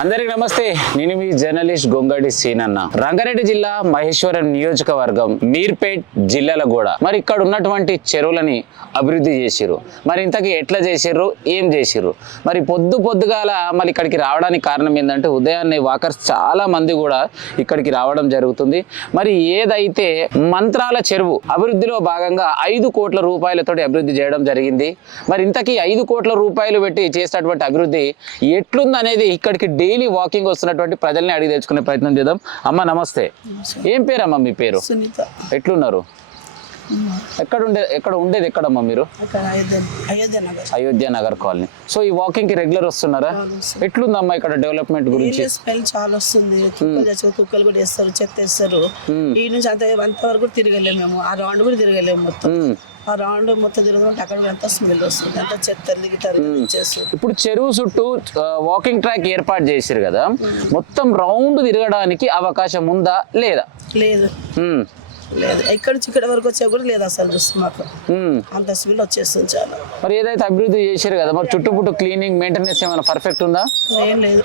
అందరికి నమస్తే. నేను మీ జర్నలిస్ట్ గొంగడి సీనన్న. రంగారెడ్డి జిల్లా మహేశ్వరం నియోజకవర్గం మీర్పేట్ జిల్లాలగూడ. మరి ఇక్కడ ఉన్నటువంటి చెరువులని అభివృద్ధి చేసిర్రు. మరి ఇంతకీ ఎట్లా చేసిర్రు, ఏం చేసిర్రు? మరి పొద్దుగాల మరి ఇక్కడికి రావడానికి కారణం ఏంటంటే ఉదయాన్నే వాకర్స్ చాలా మంది కూడా ఇక్కడికి రావడం జరుగుతుంది. మరి ఏదైతే మంత్రాల చెరువు అభివృద్ధిలో భాగంగా 5 కోట్ల రూపాయలతో అభివృద్ధి చేయడం జరిగింది. మరి ఇంతకీ 5 కోట్ల రూపాయలు పెట్టి చేసినటువంటి అభివృద్ధి ఎట్లుందనేది ఇక్కడికి డైలీ వాకింగ్ వస్తున్నటువంటి ప్రజల్ని అడిగి తెచ్చుకునే ప్రయత్నం చేద్దాం. అమ్మ నమస్తే. ఏం పేరమ్మా మీ పేరు? ఎట్లున్నారు? ఎక్కడ ఉండేది ఎక్కడమ్మా మీరు? అయోధ్య నగర్ కాలనీ. సో ఈ వాకింగ్ కి రెగ్యులర్ వస్తున్నారా? ఎట్లుందమ్మా ఇక్కడ డెవలప్మెంట్ గురించి? స్మెల్ చాలా వస్తుంది. కుక్కలు కూడా వేస్తారు, చెత్త వేస్తారు. ఈ నుంచి అంతవరకు తిరగలేము మేము. ఆ రౌండ్ కూడా తిరగలేము. మొత్తం ఆ రౌండ్ మొత్తం తిరుగుతుంటే అక్కడ అంతా స్మెల్ వస్తుంది. అంతా చెత్త చేస్తారు. ఇప్పుడు చెరువు చుట్టూ వాకింగ్ ట్రాక్ ఏర్పాటు చేశారు కదా, మొత్తం రౌండ్ తిరగడానికి అవకాశం ఉందా లేదా? లేదు లేదు, ఇక్కడ వరకు వచ్చా కూడా లేదు అసలు. చూస్తే మాకు అంత స్మెల్ వచ్చేస్తుంది చాలా. మరి ఏదైతే అభివృద్ధి చేశారు కదా, మరి చుట్టుపుట్టు క్లీనింగ్ మెయింటెనెన్స్ ఏమైనా పర్ఫెక్ట్ ఉందా? ఏం లేదు.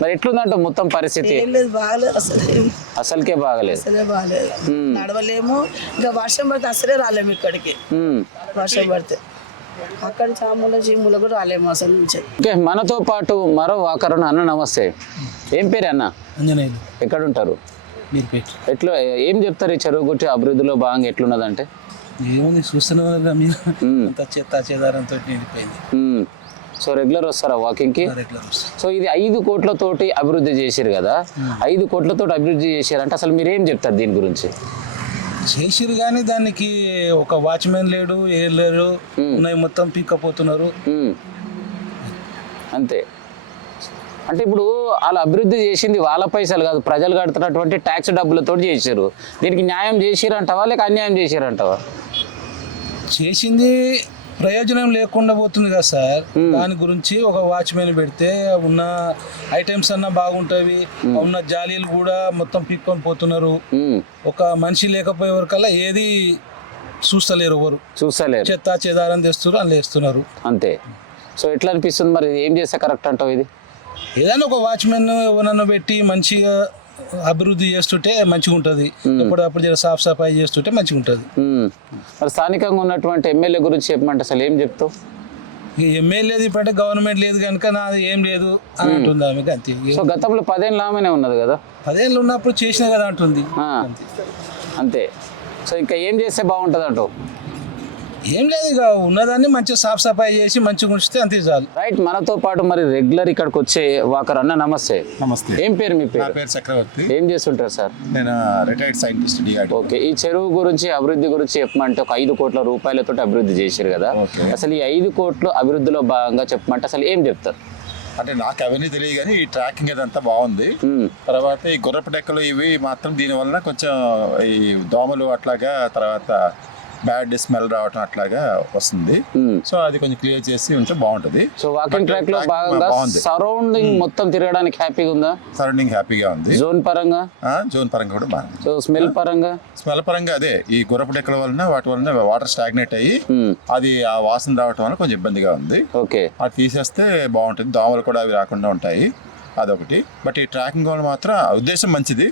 మరి ఎట్లుందంట మొత్తం పరిస్థితి? ఏం లేదు, బాగాలేదు అసలు. అసలుకే బాగలేదు. అసలే బాగాలేదు. నడవలేము. ఇంకా వర్షం పడితే అసలే రాలేము ఇక్కడికి. వర్షం పడితే అక్కడ చాముల జీముల కూడా రాలేము అసలు నుంచి. ఓకే, మనతో పాటు మరో వాకరు. అన్న నమస్తే. ఏం పేరు అన్న? ఎక్కడ ఉంటారు? ఎట్లా ఏం చెప్తారు ఈ చెరువు గురించి అభివృద్ధిలో భాగంగా ఎట్లున్నదంటే? ఏముంది చూస్తున్నా మీరు, చెత్త చెదారంతో నిండిపోయింది. సో రెగ్యులర్ వస్తారా వాకింగ్ కి? సో ఇది 5 కోట్లతోటి అభివృద్ధి చేశారు కదా, 5 కోట్లతోటి అభివృద్ధి చేశారు అంటే అసలు మీరు ఏం చెప్తారు దీని గురించి? చేసిరు కానీ దానికి ఒక వాచ్మెన్ లేడు, ఏం లేరు, ఉన్నాయి మొత్తం పీక్కపోతున్నారు అంతే. అంటే ఇప్పుడు వాళ్ళు అభివృద్ధి చేసింది వాళ్ళ పైసలు కాదు, ప్రజలు కడుతున్నటువంటి ట్యాక్స్ డబ్బులతో చేశారు. దీనికి న్యాయం చేసిరంటవా లేక అన్యాయం చేసిరంటవా? చేసింది ప్రయోజనం లేకుండా పోతుంది కదా సార్. దాని గురించి ఒక వాచ్మెన్ పెడితే ఉన్న ఐటమ్స్ అన్నా బాగుంటవి. ఉన్న జాలీలు కూడా మొత్తం పీక్కొని పోతున్నారు. ఒక మనిషి లేకపోయే వరకల్లా ఏది చూస్తలేరు, ఎవరు చూస్తలేరు. చెత్త చెదారం తెస్తున్నారు, అందులో వేస్తున్నారు అంతే. సో ఎట్లా అనిపిస్తుంది మరి ఏం చేస్తే కరెక్ట్ అంటావు? ఇది ఏదైనా ఒక వాచ్మెన్ ఎవరన్నా పెట్టి మంచిగా అభివృద్ధి చేస్తుంటే మంచిగా ఉంటుంది. ఎప్పుడప్పుడు సాఫ్ సఫాయి చేస్తుంటే మంచిగా ఉంటుంది. మరి స్థానికంగా ఉన్నటువంటి ఎమ్మెల్యే గురించి చెప్పమంటే అసలు ఏం చెప్తావు? ఎమ్మెల్యేది ఇప్పుడంటే గవర్నమెంట్ లేదు కనుక నాది ఏం లేదు అని అంటుంది ఆమె అంతే. సో గతంలో 10 ఏళ్ళు ఆమెనే ఉన్నది కదా, 10 ఏళ్ళు ఉన్నప్పుడు చేసిన కదా అంటుంది అంతే. సో ఇంకా ఏం చేస్తే బాగుంటుంది అంటావు? ఏం లేదు, ఇక ఉన్నదాన్ని మంచిగా సాఫ్ సఫాయి చేసి మంచిగా ఉంచితే అంతే చాలు. రైట్. మనతో పాటు మరి రెగ్యులర్ ఇక్కడికి వచ్చే వాకర్ అన్న నమస్తే. నమస్తే. ఏం పేరు మీ పేరు? నా పేరు చక్రవర్తి. ఏం చేస్తుంటారు సార్? నేను రిటైర్డ్ సైంటిస్ట్. ఓకే, ఈ చెరువు గురించి అభివృద్ధి గురించి చెప్పమంటే ఒక 5 కోట్ల రూపాయలతో అభివృద్ధి చేశారు కదా, అసలు ఈ 5 కోట్ల అభివృద్ధిలో భాగంగా చెప్పమంటే అసలు ఏం చెప్తారు? అంటే నాకు అవన్నీ తెలియదు కానీ ఈ ట్రాకింగ్ అదంతా బాగుంది. తర్వాత ఈ గుర్రపు డెక్కలు ఇవి మాత్రం దీని వలన కొంచెం ఈ దోమలు అట్లాగా, తర్వాత బ్యాడ్ స్మెల్ రావటం అట్లాగా వస్తుంది. సో అది కొంచెం క్లియర్ చేసి ఉంటే బాగుంటది. సో వాకింగ్ ట్రాక్ లో భాగంగా సరౌండింగ్ మొత్తం తిరగడానికి హ్యాపీగా ఉందా? సరౌండింగ్ హ్యాపీగా ఉంది. జోన్ పరంగా కూడా బాగుంది. సో స్మెల్ పరంగా అదే ఈ గుర్రపు డెక్కల వలన వాటి వలన వాటర్ స్టాగ్నేట్ అయ్యి అది ఆ వాసన రావటం వల్ల కొంచెం ఇబ్బందిగా ఉంది. ఓకే, అది తీసేస్తే బాగుంటుంది. దోమలు కూడా అవి రాకుండా ఉంటాయి, అదొకటి. బట్ ఈ ట్రాకింగ్ వల్ల మాత్రం ఉద్దేశం మంచిది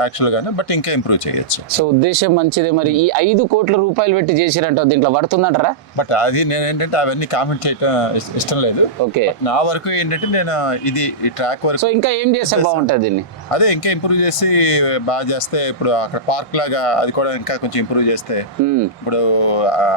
యాక్చువల్ గానే, బట్ ఇంకా ఇంప్రూవ్ చేయొచ్చు. సో ఉద్దేశం మంచిది. మరి ఈ 5 కోట్ల రూపాయలు పెట్టి చేసిరంట, దీంట్లో పడుతుందంటారా? బట్ అది నేను ఏంటంటే అవన్నీ కామెంట్ చేయడం ఇష్టం లేదు. ఓకే, నా వరకు ఏంటంటే నేను ఇది ఈ ట్రాక్ వరకు. సో ఇంకా ఏం చేస్తే బాగుంటుంది దీన్ని? అదే ఇంకా ఇంప్రూవ్ చేసి బాగా చేస్తే, ఇప్పుడు అక్కడ పార్క్ లాగా అది కూడా ఇంకా కొంచెం ఇంప్రూవ్ చేస్తే, ఇప్పుడు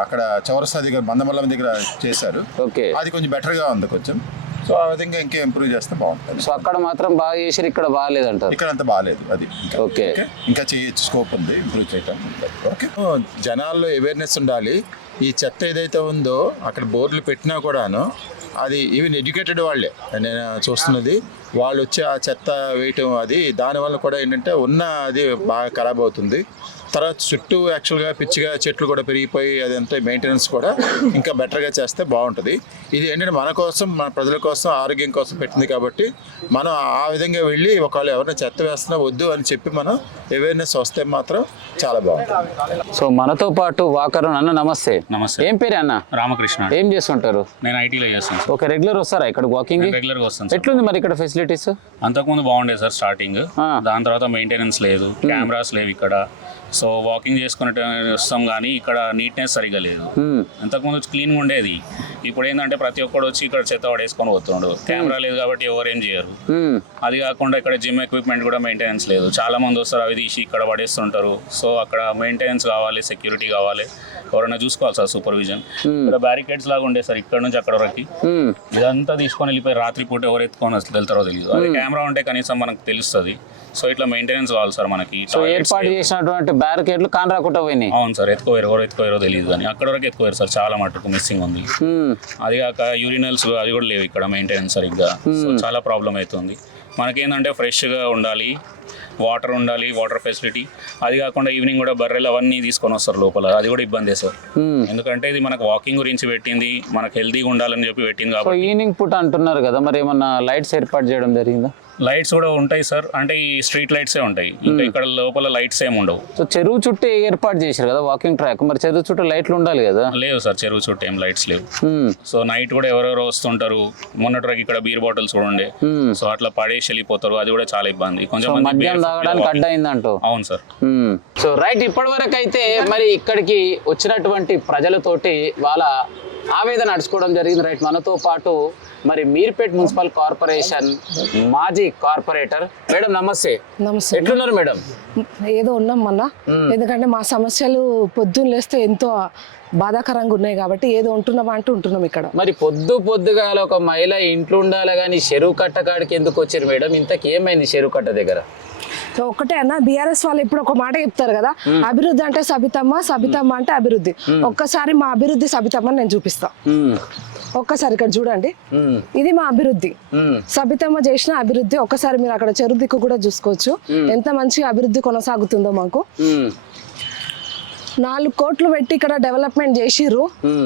అక్కడ చౌరస్తా దగ్గర మందమల్లం దగ్గర చేశారు. ఓకే, అది కొంచెం బెటర్ గా ఉంది కొంచెం. సో ఆ విధంగా ఇంకా ఇంప్రూవ్ చేస్తే బాగుంటుంది. సో అక్కడ మాత్రం బాగా చేసి ఇక్కడ బాగాలేదంటారు? ఇక్కడ అంతా బాగాలేదు. అది ఓకే, ఇంకా చేయొచ్చు, స్కోప్ ఉంది ఇంప్రూవ్ చేయటం. ఓకే, జనాల్లో అవేర్నెస్ ఉండాలి. ఈ చెత్త ఏదైతే ఉందో అక్కడ బోర్డులు పెట్టినా కూడాను అది ఈవెన్ ఎడ్యుకేటెడ్ వాళ్ళే నేను చూస్తున్నది, వాళ్ళు వచ్చి ఆ చెత్త వేయటం, అది దానివల్ల కూడా ఏంటంటే ఉన్న అది బాగా ఖరాబ్ అవుతుంది. తర్వాత చుట్టూ యాక్చువల్గా పిచ్చిగా చెట్లు కూడా పెరిగిపోయి అదంతా మెయింటెనెన్స్ కూడా ఇంకా బెటర్గా చేస్తే బాగుంటుంది. ఇది ఏంటంటే మన కోసం, మన ప్రజల కోసం, ఆరోగ్యం కోసం పెట్టింది కాబట్టి మనం ఆ విధంగా వెళ్ళి ఒకవేళ ఎవరైనా చెత్త వేస్తున్నా వద్దు అని చెప్పి మనం అవేర్నెస్ వస్తే మాత్రం చాలా బాగుంటుంది. సో మనతో పాటు వాకరు అన్న, నమస్తే. నమస్తే. ఏం పేరు అన్న? రామకృష్ణ. ఏం చేస్తుంటారు? నేను ఐటీలో చేస్తాను సార్. ఓకే, రెగ్యులర్ వస్తారా ఇక్కడ వాకింగ్? రెగ్యులర్గా వస్తాను సార్. ఎట్లుంది మరి ఇక్కడ ఫెసిలిటీస్? అంతకుముందు బాగుండేది సార్ స్టార్టింగ్. దాని తర్వాత మెయింటెనెన్స్ లేదు, కెమెరాస్ లేవు ఇక్కడ. సో వాకింగ్ చేసుకునే వస్తాం కానీ ఇక్కడ నీట్నెస్ సరిగా లేదు. అంతకుముందు క్లీన్గా ఉండేది. ఇప్పుడు ఏంటంటే ప్రతి ఒక్కడు వచ్చి ఇక్కడ చెత్త పడేసుకొని పోతుండు. కెమెరా లేదు కాబట్టి ఎవరేం చేయరు. అది కాకుండా ఇక్కడ జిమ్ ఎక్విప్మెంట్ కూడా మెయింటెనెన్స్ లేదు. చాలా మంది వస్తారు, అవి తీసి ఇక్కడ పడేస్తుంటారు. సో అక్కడ మెయింటెనెన్స్ కావాలి, సెక్యూరిటీ కావాలి, ఎవరైనా చూసుకోవాలి సార్, సూపర్విజన్. ఇక్కడ బ్యారికేడ్స్ లాగా ఉండే సార్ ఇక్కడ నుంచి అక్కడ వరకు. ఇదంతా తీసుకొని వెళ్ళిపోయి రాత్రి పూట ఎవరు ఎత్తుకొని అసలు వెళ్తారో తెలియదు. అదే కెమెరా ఉంటే కనీసం మనకు తెలుస్తుంది. సో ఇట్లా మెయింటెనెన్స్ కావాలి సార్ మనకి. సో ఏర్పాటు చేసినటువంటి బ్యారికేడ్లు కాన్ రాకుండా పోయినాయి. అవును సార్, ఎవరు ఎత్తుకోయారో తెలియదు కానీ అక్కడ వరకు ఎత్తుకోయారు సార్. చాలా మటుకు మిస్సింగ్ ఉంది. అది కాక యూరినల్స్ అది కూడా లేవు ఇక్కడ మెయింటెనెన్స్ సరిగ్గా. సో చాలా ప్రాబ్లం అవుతుంది. మనకేంటంటే ఫ్రెష్గా ఉండాలి, వాటర్ ఉండాలి, వాటర్ ఫెసిలిటీ. అది కాకుండా ఈవినింగ్ కూడా బర్రెలు అవన్నీ తీసుకొని వస్తారు లోపల. అది కూడా ఇబ్బందే సార్. ఎందుకంటే ఇది మనకు వాకింగ్ గురించి పెట్టింది, మనకు హెల్తీగా ఉండాలని చెప్పి పెట్టింది కాబట్టి. ఈవినింగ్ పూట అంటున్నారు కదా, మరి ఏమన్నా లైట్స్ ఏర్పాటు చేయడం జరిగిందా? లైట్స్ కూడా ఉంటాయి సార్, అంటే ఈ స్ట్రీట్ లైట్సే ఉంటాయి, ఇంకా ఇక్కడ లోపల లైట్స్ ఏమి ఉండవు. సో చెరువు చుట్టూ ఏర్పాటు చేశారు కదా వాకింగ్ ట్రాక్, మరి చెరువు చుట్టూ లైట్లు ఉండాలి కదా? లేదు సార్, చెరువు చుట్టూ ఏం లైట్స్ లేవు. సో నైట్ కూడా ఎవరెవరో వస్తుంటారు. మొన్నటి వరకు ఇక్కడ బీర్ బాటిల్స్ కూడా ఉండే. సో అట్లా పడేసి వెళ్ళిపోతారు. అది కూడా చాలా ఇబ్బంది. కొంచెం మద్యం తాగడానికి అడ్డైందంటూ. అవును సార్. సో రైట్, ఇప్పటి వరకు అయితే మరి ఇక్కడికి వచ్చినటువంటి ప్రజలతోటి వాళ్ళ ఆవేదన నడుచుకోవడం జరిగింది. రైట్, మనతో పాటు మరి మీర్పేట్ మున్సిపల్ కార్పొరేషన్ మాజీ కార్పొరేటర్ మేడం, నమస్తే. నమస్తే. ఎట్లున్నారు మేడం? ఏదో ఉన్నాం మొన్న, ఎందుకంటే మా సమస్యలు పొద్దున్న లేస్తే ఎంతో బాధాకరంగా ఉన్నాయి కాబట్టి ఏదో ఉంటున్నాం ఇక్కడ. మరి పొద్దుగా ఒక మహిళ ఇంట్లో ఉండాలి కానీ చెరువు కట్ట కాడికి ఎందుకు వచ్చారు మేడం? ఇంతకు ఏమైంది చెరువు కట్ట దగ్గర? సో ఒక్కటే అన్న, బీఆర్ఎస్ వాళ్ళు ఇప్పుడు ఒక మాట చెప్తారు కదా, అభివృద్ధి అంటే సబితమ్మ అంటే అభివృద్ధి. ఒక్కసారి మా అభివృద్ధి సబితమ్మ నేను చూపిస్తా. ఒక్కసారి ఇక్కడ చూడండి, ఇది మా అభివృద్ధి, సబితమ్మ చేసిన అభివృద్ధి. ఒక్కసారి మీరు అక్కడ చెరువు దిక్కు కూడా చూసుకోవచ్చు ఎంత మంచి అభివృద్ధి కొనసాగుతుందో. మాకు 4 కోట్లు పెట్టి ఇక్కడ డెవలప్మెంట్ చేసిర్రు,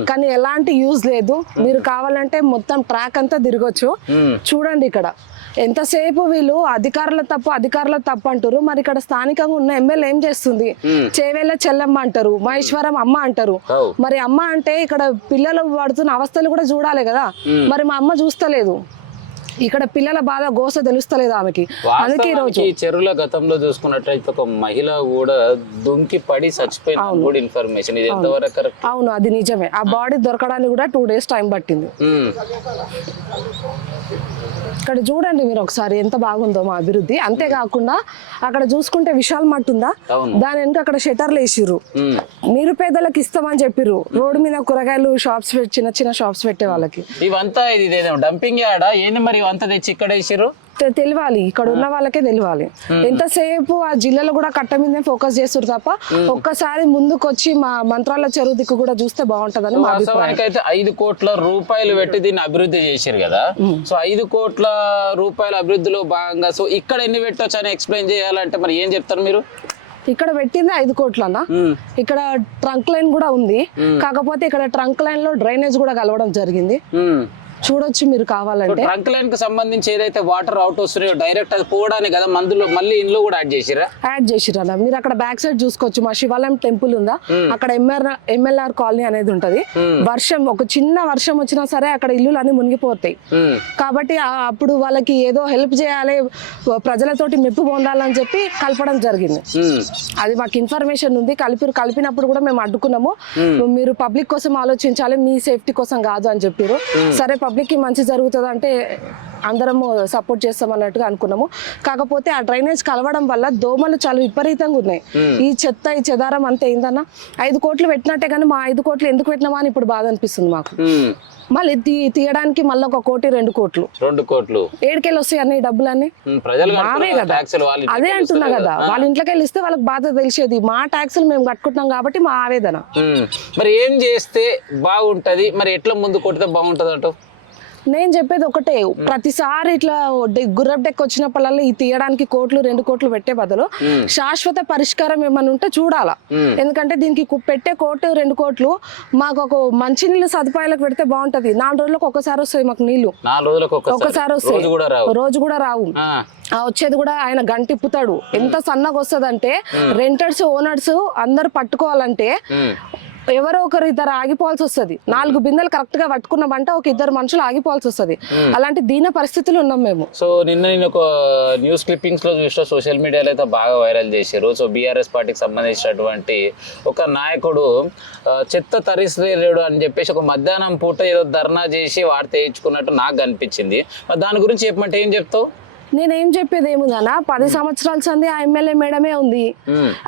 కానీ ఎలాంటి యూజ్ లేదు. మీరు కావాలంటే మొత్తం ట్రాక్ అంతా తిరగొచ్చు. చూడండి ఇక్కడ ఎంతసేపు వీళ్ళు అధికారుల తప్పు అంటారు. మరి ఇక్కడ స్థానికంగా ఉన్న ఎమ్మెల్యే ఏం చేస్తుంది? చేవేళ్ళ చెల్లమ్మ అంటారు, మహేశ్వరం అమ్మ అంటారు. మరి అమ్మ అంటే ఇక్కడ పిల్లలు పడుతున్న అవస్థలు కూడా చూడాలి కదా. మరి మా అమ్మ చూస్తలేదు. ఇక్కడ పిల్లల బాధ గోస తెలుస్తలేదు ఆమెకి. అందుకే ఈ రోజు చెరువుల గతంలో చూసుకున్నట్లయితే ఒక మహిళ కూడా దుంకి పడి చచ్చిపోయిన కూడా ఇన్ఫర్మేషన్, ఇది ఎంతవరకు కరెక్ట్? అవును, అది నిజమే. ఆ బాడీ దొరకడానికి కూడా 2 days టైం పట్టింది. ఇక్కడ చూడండి మీరు ఒకసారి ఎంత బాగుందో మా అభివృద్ధి. అంతేకాకుండా అక్కడ చూసుకుంటే విశాల్ మట్ ఉందా, దాని వెనుక అక్కడ షట్టర్లు వేసిర్రు. నిరుపేదలకు ఇస్తామని చెప్పిర్రు. రోడ్డు మీద కూరగాయలు షాప్స్, చిన్న షాప్స్ పెట్టే వాళ్ళకి. ఇవంతా ఇది డంపింగ్ యార్డా ఏంది మరి? ఇవంతా తెచ్చి ఇక్కడ వేసిర్రు. తెలియాలి, ఇక్కడ ఉన్న వాళ్ళకే తెలియాలి. ఎంతసేపు ఆ జిల్లాలో కూడా కట్ట మీదే ఫోకస్ చేస్తారు తప్ప ఒక్కసారి ముందుకు వచ్చి మా మంత్రాల చెరువు దిక్కు కూడా చూస్తే బాగుంటదని మా అభిప్రాయం. అయితే 5 కోట్ల రూపాయలు పెట్టి దీన్ని అభివృద్ధి చేశారు కదా. సో 5 కోట్ల రూపాయల అభివృద్ధిలో భాగంగా సో ఇక్కడ ఎన్ని పెట్టొచ్చు అని ఎక్స్ప్లెయిన్ చేయాలంటే మరి ఏం చెప్తారు మీరు? ఇక్కడ పెట్టింది 5 కోట్లన్న. ఇక్కడ ట్రంక్ లైన్ కూడా ఉంది, కాకపోతే ఇక్కడ ట్రంక్ లైన్ లో డ్రైనేజ్ కూడా కలవడం జరిగింది. చూడొచ్చు మీరు కావాలంటే. ట్రంక్ లైన్ కి సంబంధించి ఏదైతే వాటర్ అవుట్ వస్తున్నాయో డైరెక్ట్ అది పోవడానికి కదా, మందులో మళ్ళీ ఇంట్లో కూడా యాడ్ చేసిరా. మీరు అక్కడ బ్యాక్ సైడ్ చూసుకోవచ్చు, మా శివాలయం టెంపుల్ ఉందా, అక్కడ MLR కాలనీ అనేది ఉంటది. ఒక చిన్న వర్షం వచ్చినా సరే అక్కడ ఇల్లులు అన్ని మునిగిపోతాయి. కాబట్టి అప్పుడు వాళ్ళకి ఏదో హెల్ప్ చేయాలి, ప్రజలతోటి మెప్పు పొందాలని చెప్పి కలపడం జరిగింది. అది మాకు ఇన్ఫర్మేషన్ ఉంది. కలిపినప్పుడు కూడా మేము అడ్డుకున్నాము. మీరు పబ్లిక్ కోసం ఆలోచించాలి, మీ సేఫ్టీ కోసం కాదు అని చెప్పారు. సరే, పబ్లిక్ కి మంచి జరుగుతుంది అంటే అందరము సపోర్ట్ చేస్తాం అన్నట్టుగా అనుకున్నాము. కాకపోతే ఆ డ్రైనేజ్ కలవడం వల్ల దోమలు చాలా విపరీతంగా ఉన్నాయి. ఈ చెదారం అంతా ఏందన్నా 5 కోట్లు పెట్టినట్టే కానీ మా 5 కోట్లు ఎందుకు పెట్టినామా అని ఇప్పుడు బాధ అనిపిస్తుంది మాకు. మళ్ళీ తీయడానికి మళ్ళీ 1 కోటి 2 కోట్లు ఏడుకెళ్ళి వస్తాయి అన్ని డబ్బులన్నీ మావే కదా. అదే అంటున్నా కదా, వాళ్ళ ఇంట్లోకి వెళ్ళి ఇస్తే వాళ్ళకి బాధ తెలిసేది. మా ట్యాక్సులు మేము కట్టుకుంటున్నాం కాబట్టి మా ఆవేదన. మరి ఏం చేస్తే బాగుంటది, మరి ఎట్లా ముందు కొడితే బాగుంటది అంటూ? నేను చెప్పేది ఒకటే, ప్రతిసారి ఇట్లా గుర్రపు డెక్ వచ్చినప్పుడల్లా ఈ తీయడానికి 1-2 కోట్లు పెట్టే బదులు శాశ్వత పరిష్కారం ఏమైనా ఉంటే చూడాలా. ఎందుకంటే దీనికి పెట్టే 1-2 కోట్లు మాకు ఒక మంచి నీళ్ళు సదుపాయాలకు పెడితే బాగుంటది. 4 రోజులకు ఒకసారి వస్తాయి మాకు నీళ్లు, 4 రోజులకు ఒకసారి వస్తాయి, రోజు కూడా రావు. వచ్చేది కూడా ఆయన గంటిప్పుతాడు. ఎంత సన్నగా వస్తుంది అంటే రెంటర్స్ ఓనర్స్ అందరు పట్టుకోవాలంటే ఎవరో ఒకరు ఇద్దరు ఆగిపోవాల్సి వస్తుంది. 4 బిందెలు కరెక్ట్ గా పట్టుకున్నామంటే ఒక 2 మనుషులు ఆగిపోవాల్సి వస్తుంది. అలాంటి దీన పరిస్థితులు ఉన్నాం మేము. సో నేను ఒక న్యూస్ క్లిప్పింగ్స్ లో చూసిన, సోషల్ మీడియాలో అయితే బాగా వైరల్ చేశారు. సో బీఆర్ఎస్ పార్టీకి సంబంధించినటువంటి ఒక నాయకుడు చెత్త తరిసలేడు అని చెప్పేసి ఒక మధ్యాహ్నం పూట ఏదో ధర్నా చేసి వార్త వేయించుకున్నట్టు నాకు కనిపించింది. మరి దాని గురించి చెప్పమంటే ఏం చెప్తావు? నేనేం చెప్పేది ఏముందన్నా, 10 సంవత్సరాల సంది ఆ ఎమ్మెల్యే మేడమే ఉంది.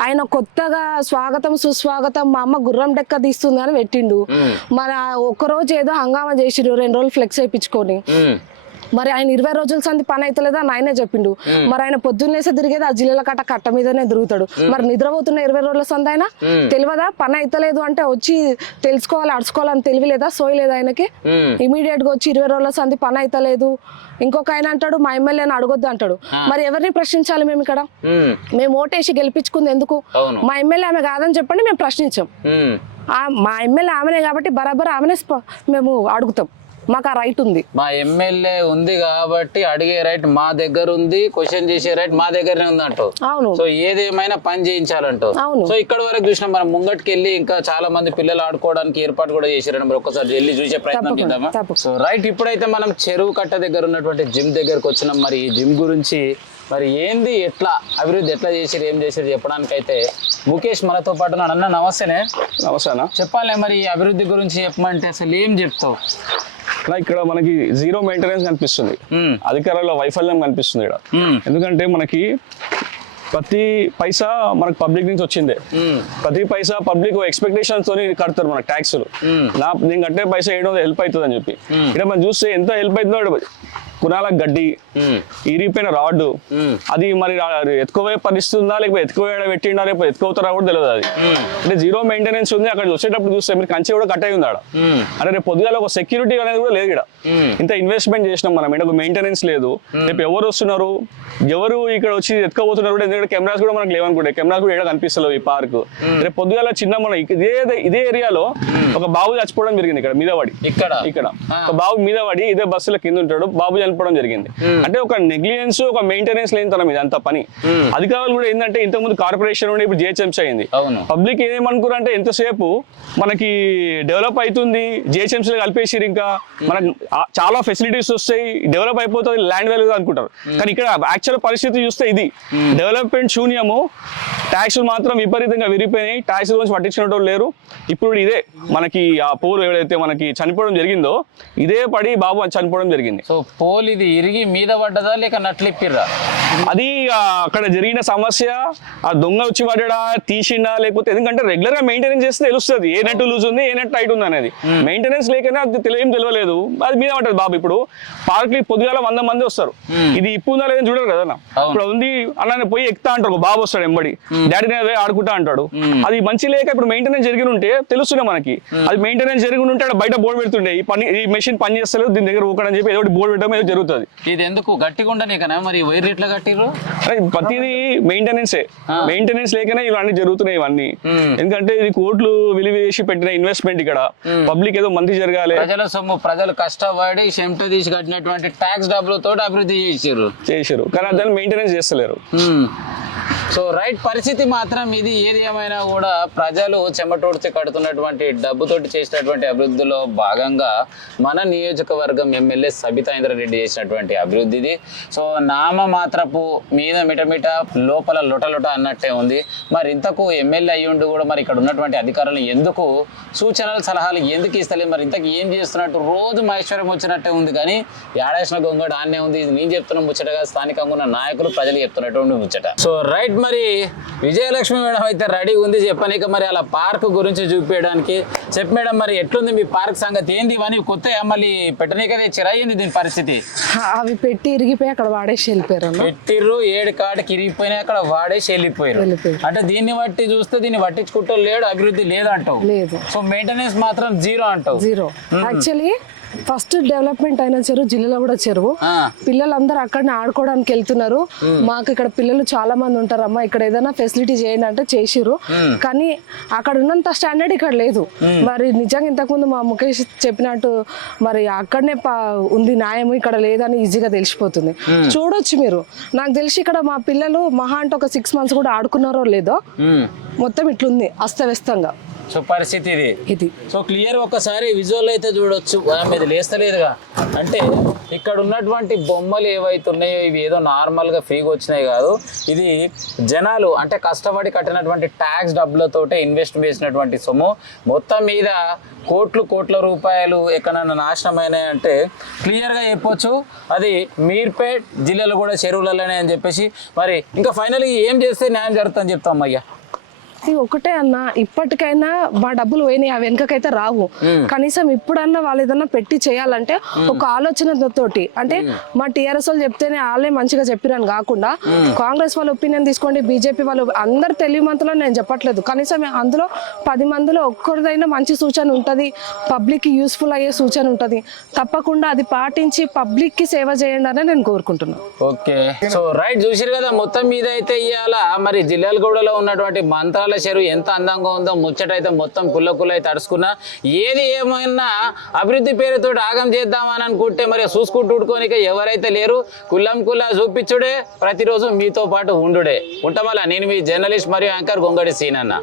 ఆయన కొత్తగా స్వాగతం సుస్వాగతం మా అమ్మ గుర్రం డెక్క తీస్తుంది అని పెట్టిండు. మరి ఒక్కరోజు ఏదో హంగామా చేసిండు, 2 రోజులు ఫ్లెక్స్ వేయించుకొని. మరి ఆయన 20 రోజుల సంది పని అవుతలేదా అని ఆయనే చెప్పిండు. మరి ఆయన పొద్దున్నేసే తిరిగేది ఆ జిల్లాల కట్ట మీదనే తిరుగుతాడు. మరి నిద్రపోతున్న 20 రోజుల సంది అయినా తెలియదా? పని అవుతలేదు అంటే వచ్చి తెలుసుకోవాలి, అడుచుకోవాలని తెలియలేదా? సోయలేదు ఆయనకి. ఇమీడియట్ గా వచ్చి 20 రోజుల సంది పని అవుతలేదు. ఇంకొక ఆయన అంటాడు మా ఎమ్మెల్యేని అడగొద్దు అంటాడు. మరి ఎవరిని ప్రశ్నించాలి మేము ఇక్కడ? మేము ఓటేసి గెలిపించుకుంది ఎందుకు? మా ఎమ్మెల్యే ఆమె కాదని చెప్పండి, మేము ప్రశ్నించాం. మా ఎమ్మెల్యే ఆమెనే కాబట్టి బరాబర్ ఆమెనే మేము అడుగుతాం. మాకు ఆ రైట్ ఉంది. మా ఎమ్మెల్యే ఉంది కాబట్టి అడిగే రైట్ మా దగ్గర ఉంది, క్వశ్చన్ చేసే రైట్ మా దగ్గరనే ఉంది అంటావు. అవును. సో ఏదేమైనా పని చేయించాలంటావు. అవును. సో ఇక్కడ వరకు చూసినాం మనం, ముంగటికి వెళ్ళి ఇంకా చాలా మంది పిల్లలు ఆడుకోవడానికి ఏర్పాటు కూడా చేశారని మరి ఒక్కసారి వెళ్ళి చూసే ప్రయత్నం చేద్దామా? సో రైట్, ఇప్పుడైతే మనం చెరువు కట్ట దగ్గర ఉన్నటువంటి జిమ్ దగ్గరకు వచ్చినాం. మరి ఈ జిమ్ గురించి మరి ఏంది, ఎట్లా అభివృద్ధి ఎట్లా చేసిరు, ఏం చేసిరు చెప్పడానికి అయితే ముఖేష్ మనతో పాటు ఉన్నాడు. అన్న నమస్తేనే. నమస్తే అన్న. చెప్పాలి మరి ఈ అభివృద్ధి గురించి చెప్పమంటే అసలు ఏం చెప్తావు? ఇక్కడ మనకి జీరో మెయింటెనెన్స్ కనిపిస్తుంది, అధికారుల వైఫల్యం కనిపిస్తుంది ఇక్కడ. ఎందుకంటే మనకి ప్రతి పైసా మనకు పబ్లిక్ నుంచి వచ్చిందే. ప్రతి పైసా పబ్లిక్ ఎక్స్పెక్టేషన్స్ తోని కడతారు మనకు ట్యాక్సులు. నేను కట్టే పైసా ఏడో హెల్ప్ అవుతుంది అని చెప్పి ఇక్కడ మనం చూస్తే ఎంత హెల్ప్ అవుతుందో. కునాల గడ్డి, ఇరిగిపోయిన రాడ్డు, అది మరి ఎత్తుకోవే పరిస్థితి ఉందా, లేకపోతే ఎత్తుకోవే పెట్టిండా, లేకపోతే ఎత్తుకోతారా కూడా తెలియదు. అది అంటే జీరో మెయింటెనెన్స్ ఉంది. అక్కడ వచ్చేటప్పుడు చూస్తే మీరు కంచె కూడా కట్ అయి ఉంది ఆడ. అంటే రేపు పొద్దుగాల ఒక సెక్యూరిటీ అనేది కూడా లేదు ఇక్కడ. ఇంత ఇన్వెస్ట్మెంట్ చేసినాం మనం, ఇక్కడ మెయింటెనెన్స్ లేదు. రేపు ఎవరు వస్తున్నారు, ఎవరు ఇక్కడ వచ్చి ఎత్తుకోబోతున్నారు కూడా, ఎందుకంటే కెమెరాస్ కూడా మనకు లేవనుకుంటే కెమెరాస్ కూడా ఏడా కనిపిస్తలేవు ఈ పార్క్. రేపు పొద్దుగాల చిన్న మన ఇదే ఏరియాలో ఒక బాబు చచ్చిపోవడం జరిగింది ఇక్కడ మీద పడి. ఇక్కడ ఒక బాబు మీద పడి ఇదే బస్సుల కింద ఉంటాడు, బాబు చనిపోవడం జరిగింది. అంటే ఒక నెగ్లిజెన్స్, ఒక మెయింటెనెన్స్ లేని తనం ఇది అంత పని. అధికారులు కూడా ఏంటంటే ఇంతకుముందు కార్పొరేషన్ ఉండే, ఇప్పుడు జిహెచ్ఎంసీ అయింది. పబ్లిక్ ఏమనుకున్నారు అంటే ఎంతసేపు మనకి డెవలప్ అవుతుంది, జిహెచ్ఎంసీలో కలిపేసి ఇంకా మనకు చాలా ఫెసిలిటీస్ వస్తాయి, డెవలప్ అయిపోతుంది, ల్యాండ్ వాల్యూ అనుకుంటారు. కానీ ఇక్కడ యాక్చువల్ పరిస్థితి చూస్తే ఇది డెవలప్మెంట్ శూన్యము. ట్యాక్సులు మాత్రం విపరీతంగా విరిగిపోయినాయి, ట్యాక్స్ గురించి పట్టించుకునే లేరు. ఇప్పుడు ఇదే మనకి ఆ పోల్ ఏదైతే మనకి చనిపోవడం జరిగిందో, ఇదే పడి బాబు చనిపోవడం జరిగింది. సో పోల్ ఇది ఇరిగి మీద పడ్డదా లేక నట్లిప్పిర్రా? అది అక్కడ జరిగిన సమస్య. ఆ దొంగ వచ్చి పడ్డా, తీసిండా, లేకపోతే ఎందుకంటే రెగ్యులర్ గా మెయింటెనెన్స్ చేస్తే తెలుస్తుంది ఏ నెట్ లూజ్ ఉంది, ఏ నెట్ టైట్ ఉంది అనేది. మెయింటెనెన్స్ లేకనే అది ఏం తెలియలేదు, అది మీద పడ్డది బాబు. ఇప్పుడు పార్క్ కి పొద్దుగాల 100 మంది వస్తారు, ఇది ఇప్పు ఉందా లేదని చూడరు కదా. ఇప్పుడు ఉంది అన్న పోయి ఎక్కుతా అంటారు, ఒక బాబు వస్తాడు ఎంబడి, డాడీ ఆడుకుంటా అంటాడు. అది మంచి లేక ఇప్పుడు మెయింటెనెన్స్ జరిగి ఉంటే తెలుస్తున్నాయి మనకి. అది మెయింటెనెన్స్ జరిగి ఉంటే బయట బోర్డు పెడుతుండే ఈ మెషిన్ పని చేస్తలేదు, దీని దగ్గర ఊకడని చెప్పి ఏదో బోర్డు పెట్టడం ఏదో జరుగుతుంది. ఇది ఎందుకు గట్టిగా ఉండనే కదా మరి వైర్ ఎట్లా కట్టిర్రు? ప్రతిదీ మెయింటెనెన్స్ లేకనే ఇవన్నీ జరుగుతున్నాయి ఇవన్నీ. ఎందుకంటే ఇది కోట్లు విలువ చేసి పెట్టిన ఇన్వెస్ట్మెంట్. ఇక్కడ పబ్లిక్ ఏదో మంది జరగాలి, ప్రజల సొమ్ము, ప్రజలు కష్టపడి చెమట తీసి కట్టినటువంటి ట్యాక్స్ డబ్బులతో అభివృద్ధి చేసారు, కానీ దాన్ని మెయింటెనెన్స్ చేస్తలేరు. సో రైట్, పరిస్థితి మాత్రం ఇది. ఏది ఏమైనా కూడా ప్రజలు చెమటోడ్చి కడుతున్నటువంటి డబ్బుతోటి చేసినటువంటి అభివృద్ధిలో భాగంగా మన నియోజకవర్గం ఎమ్మెల్యే సబితా ఇంద్రారెడ్డి చేసినటువంటి అభివృద్ధి ఇది. సో నామ మాత్రపు మీద మిటమిట లోపల లొటలొట అన్నట్టే ఉంది. మరి ఇంతకు ఎమ్మెల్యే అయ్యుండి కూడా మరి ఇక్కడ ఉన్నటువంటి అధికారులు ఎందుకు సూచనలు సలహాలు ఎందుకు ఇస్తలేదు, మరి ఇంతకు ఏం చేస్తున్నట్టు రోజు మహేశ్వరం వచ్చినట్టే ఉంది. కానీ ఏడాసిన గొంగడు ఆనే ఉంది. ఇది నేను చెప్తున్న ముచ్చటగా స్థానికంగా ఉన్న నాయకులు ప్రజలు చెప్తున్నటువంటి ముచ్చట. సో రైట్, మరి విజయలక్ష్మి మేడం అయితే రెడీ ఉంది చెప్పనీక మరి అలా పార్క్ గురించి చూపించడానికి. చెప్పు మేడం, మరి ఎట్లుంది మీ పార్క్ సంగతి? ఏంది ఇవన్నీ కొత్త మళ్ళీ పెట్టనీక తెచ్చిరా, ఏంది దీని పరిస్థితి? అవి పెట్టి ఇరిగిపోయి అక్కడ వాడేసి వెళ్ళిపోయారు. పెట్టిర్రు, 7 కాడికి ఇరిగిపోయినాయి, అక్కడ వాడేసి వెళ్ళిపోయారు. అంటే దీన్ని బట్టి చూస్తే దీన్ని పట్టించుకుంటూ లేడు, అభివృద్ధి లేదంటావు. లేదు. సో మెయింటెనెన్స్ మాత్రం జీరో అంటావు. జీరో. యాక్చువల్లీ ఫస్ట్ డెవలప్మెంట్ అయిన చెరువు జిల్లాలో కూడా చెరువు. పిల్లలందరూ అక్కడనే ఆడుకోవడానికి వెళ్తున్నారు. మాకు ఇక్కడ పిల్లలు చాలా మంది ఉంటారమ్మా, ఇక్కడ ఏదైనా ఫెసిలిటీ చేయండి అంటే చేసిర్రు, కానీ అక్కడ ఉన్నంత స్టాండర్డ్ ఇక్కడ లేదు. మరి నిజంగా ఇంతకుముందు మా ముఖేష్ చెప్పినట్టు మరి అక్కడనే ఉంది న్యాయం, ఇక్కడ లేదని ఈజీగా తెలిసిపోతుంది. చూడొచ్చు మీరు. నాకు తెలిసి ఇక్కడ మా పిల్లలు మహా అంటే ఒక 6 months కూడా ఆడుకున్నారో లేదో, మొత్తం ఇట్లుంది అస్తవ్యస్తంగా. సో పరిస్థితి ఇది. సో క్లియర్ ఒక్కసారి విజువల్ అయితే చూడొచ్చు. ఇది లేస్తలేదుగా అంటే ఇక్కడ ఉన్నటువంటి బొమ్మలు ఏవైతే ఉన్నాయో ఇవి ఏదో నార్మల్గా ఫ్రీగా వచ్చినాయి కాదు. ఇది జనాలు అంటే కష్టపడి కట్టినటువంటి ట్యాక్స్ డబ్బులతోటే ఇన్వెస్ట్ చేసినటువంటి సొమ్ము. మొత్తం మీద కోట్ల రూపాయలు ఎక్కడన్నా నాశనం అయినాయి అంటే క్లియర్గా చెప్పొచ్చు. అది మీర్పేట్ జిల్లాలో కూడా చెరువులలోనే అని చెప్పేసి. మరి ఇంకా ఫైనల్గా ఏం చేస్తే న్యాయం జరుగుతుందని చెప్తాం అయ్యా. ఇది ఒకటే అన్న, ఇప్పటికైనా మా డబ్బులు పోయినాయి, అవి వెనకకైతే రావు. కనీసం ఇప్పుడన్నా వాళ్ళు ఏదన్నా పెట్టి చేయాలంటే ఒక ఆలోచనతోటి, అంటే మా టీఆర్ఎస్ వాళ్ళు చెప్తేనే వాళ్ళే మంచిగా చెప్పిరని కాకుండా కాంగ్రెస్ వాళ్ళ ఒపీనియన్ తీసుకోండి, బీజేపీ వాళ్ళు అందరు తెలివిమంతులో నేను చెప్పట్లేదు, కనీసం అందులో 10 మందిలో ఒక్కరిదైనా మంచి సూచన ఉంటుంది, పబ్లిక్కి యూస్ఫుల్ అయ్యే సూచన ఉంటుంది. తప్పకుండా అది పాటించి పబ్లిక్కి సేవ చేయండి అని నేను కోరుకుంటున్నాను. ఓకే, సో రైట్, చూసిరు కదా. మొత్తం మీద అయితే ఇవాళ మరి జిల్లాలగూడలో ఉన్నటువంటి మంత్రాల చెరువు ఎంత అందంగా ఉందో ముచ్చటైతే మొత్తం కుల్ల అయితే తడుచుకున్నా. ఏది ఏమైనా అభివృద్ధి పేరుతో ఆగం చేద్దామని అనుకుంటే మరి చూసుకుంటూడుకోనిక ఎవరైతే లేరు. కుల్లం చూపించుడే, ప్రతిరోజు మీతో పాటు ఉండుడే. ఉంటామలా నేను మీ జర్నలిస్ట్ మరియు యాంకర్ గొంగడి సీనన్న.